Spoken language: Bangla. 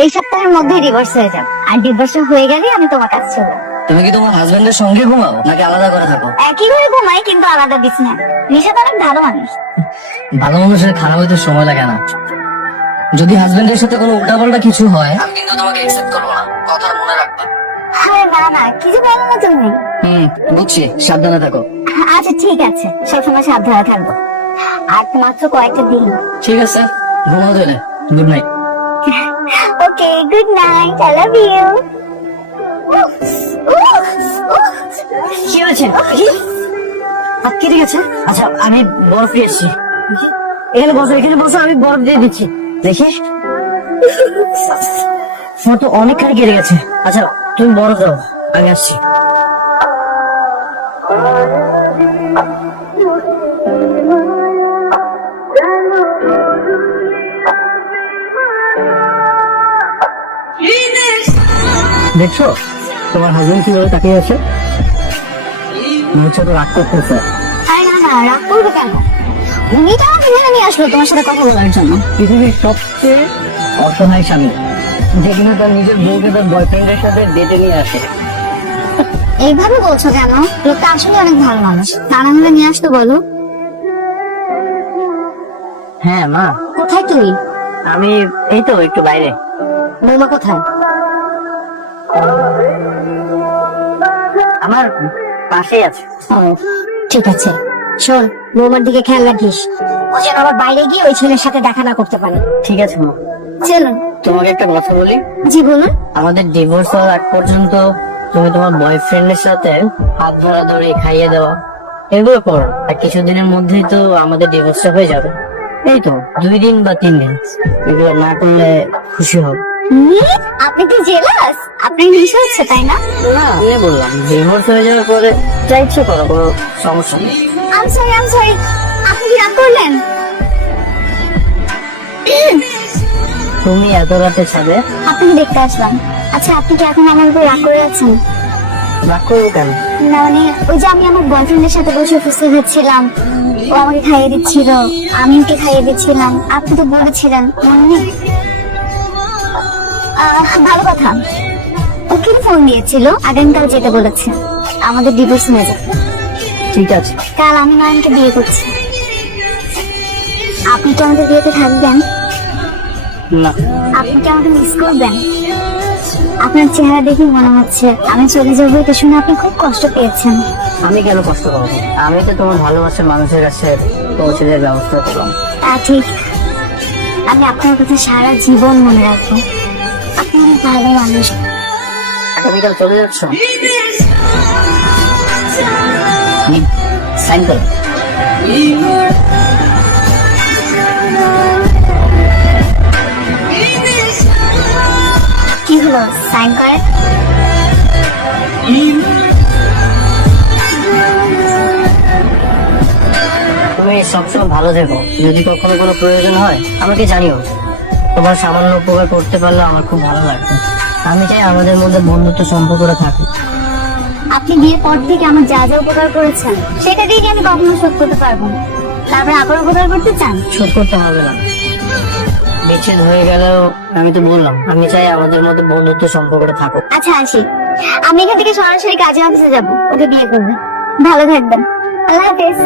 এই সপ্তাহের মধ্যে ডিভোর্স হয়ে যাবে, আর ডিভোর্স হয়ে গেলে আমি তোমার কাছে চলে আসবো। তুমি কি তোমার হাজবেন্ডের সঙ্গে ঘুমাও নাকি আলাদা করে থাকো? একই ঘরে ঘুমাই কিন্তু আলাদা বিছানা। নিশাদ অনেক ভালো মানুষ। ভালো মানুষের খারাপ হইতে সময় লাগে না। যদি হাজবেন্ডের সাথে কোনো উল্টাপাল্টা কিছু হয় আমি কিন্তু তোমাকে অ্যাকসেপ্ট করবো না, কথা মনে রাখবা। আরে না না, কিছু বলো না তুমি। বুঝছি, সাবধানে থাকো। আচ্ছা ঠিক আছে, সবসময় সাবধানে থাকবো। আর তো মাত্র কয়েকটা দিন। ঠিক আছে, ঘুমাও তাহলে। Good night. Okay, good night, I love you. কি হয়েছে? হাত কেটে গেছে? আচ্ছা, আমি বরফ দিয়ে এসেছি। এখানে বসো, আমি বরফ দিয়ে দিচ্ছি। দেখিস তোমার তো অনেকখানি কেটে গেছে। আচ্ছা, তুমি বরফ দাও, আমি আসছি। দেখছো তোমার হাজবেন্ড কিভাবে তাকিয়ে আছে? মনে হচ্ছে তো রাগ করতেছে। আরে না না, রাগ করবে কেন? উনি তো আমাকে এখানে নিয়ে আসলো তোমার সাথে কথা বলার জন্য। পৃথিবীর সবচেয়ে অসহায় স্বামী, যে কিনা তার নিজের বউকে তার বয়ফ্রেন্ডের সাথে ডেটে নিয়ে আসে। এইভাবে বলছো কেন? লোকটা আসলে অনেক ভালো মানুষ। তা না হলে নিয়ে আসতো বলো। হ্যাঁ মা, কোথায় তুই? আমি এই তো একটু বাইরে। বৌমা কোথায়? আমার পাশেই আছে। ও, ঠিক আছে। শোন, বৌমার দিকে খেয়াল রাখিস, ও যেন আবার বাইরে গিয়ে ওই ছেলের সাথে দেখা না করতে পারে। ঠিক আছে মা। চলুন। তোমাকে একটা কথা বলি। জি বলুন। আমাদের ডিভোর্স হওয়ার আগ পর্যন্ত তুমি তোমার বয়ফ্রেন্ডের সাথে হাত ধরাধরি, খাইয়ে দেওয়া, এগুলো করো। আর কিছুদিনের মধ্যেই তো আমাদের ডিভোর্সটা হয়ে যাবে। এই তো 2 দিন বা 3 দিন, এগুলো না করলে খুশি হব। আপনি কি জেলাস? আপনার হিংসা হচ্ছে তাই না? না, আমি বললাম ডিভোর্স হয়ে যাওয়ার পরে যা ইচ্ছে করো, কোনো সমস্যা নেই। আম সরি, আপনি কি রাগ করলেন? তুমি এত রাতে ছাদে? আপনি দেখতে আসলাম। আচ্ছা, আপনি কি এখন আমার উপর রাগ করে আছেন? রাগ করবো কেন? না মানে, ওই যে আমি আমার বয়ফ্রেন্ডের সাথে বসে ফুসে হচ্ছিলাম, ও আমাকে খাইয়ে দিচ্ছিল, আমি ওকে খাইয়ে দিচ্ছিলাম, আপনি তো বলেছিলেন মনে নেই? ভালো কথা, ওকে ফোন দিয়েছিল, আগামীকাল যেতে বলেছে, আমাদের ডিভোর্স হয়ে যাবে। ঠিক আছে। কাল আমি নয়নকে বিয়ে করছি। আপনি কি আমাদের বিয়েতে থাকবেন? না। আপনি কি আমাকে মিস করবেন? আপনার চেহারা দেখে মনে হচ্ছে আমি চলে যাবো, এটা শুনে আপনি খুব কষ্ট পেয়েছেন। আমি কেন কষ্ট করবো? আমি তো তোমার ভালোবাসার মানুষের কাছে পৌঁছে দেওয়ার ব্যবস্থা করলাম। তা ঠিক, আমি আপনার কথা সারা জীবন মনে রাখবো। আপনি অনেক ভালো মানুষ। আগামীকাল চলে যাচ্ছ? সাইন করো। কি হলো, সাইন করেন? তুমি সবসময় ভালো থেকো। যদি কখনো কোনো প্রয়োজন হয় আমাকে জানিও। তোমার সামান্য উপকার করতে পারলে আমার খুব ভালো লাগবে। আমি চাই আমাদের মধ্যে বন্ধুত্ব সম্পর্কটা থাকে। আপনি বিয়ের পর থেকে আমার যা যা উপকার করেছেন সেটা দিয়ে কি আমি কখনো শোধ করতে পারবো না। তারপরে আবার উপকার করতে চান? শোধ করতে হবে না, বিচ্ছেদ হয়ে গেলেও আমি তো বললাম আমি চাই আমাদের মধ্যে বন্ধুত্ব সম্পর্কটা থাকুক। আচ্ছা আসি, আমি এখান থেকে সরাসরি কাজে অফিসে যাবো, ওকে বিয়ে করবে। ভালো থাকবেন, আল্লাহ হাফেজ।